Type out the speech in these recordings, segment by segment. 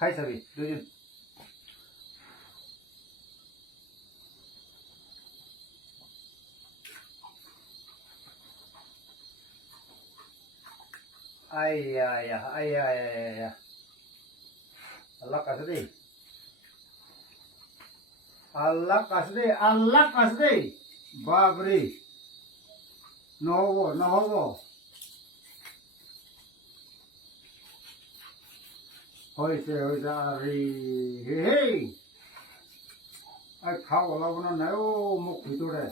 খাই চাবি দুইদিন আইয়া আল্লাহ কাছে দেই আল্লাহ কাছে দেই বাবরে নহব হৈছে আরে হে খাও ওলাব না নাই ও মুখ ভিতরে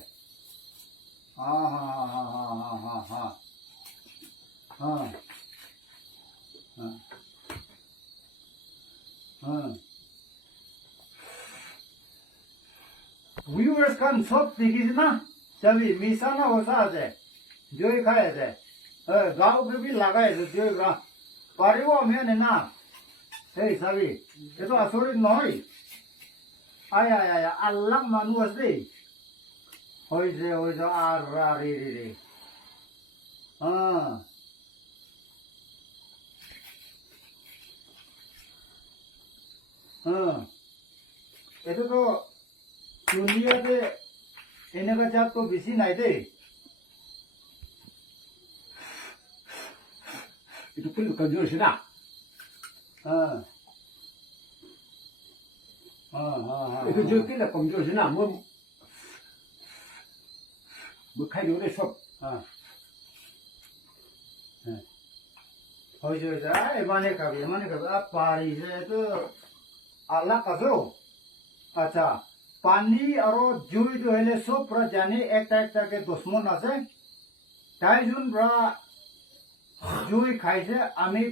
ভিউয়ার্স খান সব দেখিস না চাবি মিশানো বসা আছে জয় খাই আছে গাঁওকে বি লাগাই আছে জয় গা পারিব আমি না এই চাবি এইটো আচৰিত নহয় আয়া আল্লাহ মানুহ আছে হৈছে আৰে ৰে এইটোতো দুনিয়াতে এনেকুৱা জাতটো বেছি নাই দেই itu pun kejur sih dah. Itu juga kita kejur sih nah, mau khai dulu deh sob. হৈছে এমানে খাবি পাৰি যে এইটো আল্লাহ কাছো আচ্ছা পানী আৰু জুইটো হ'লে চব পৰা জানি একটাকে দুশ্মন আছে তাই যোন পৰা জুই খাইছে আমি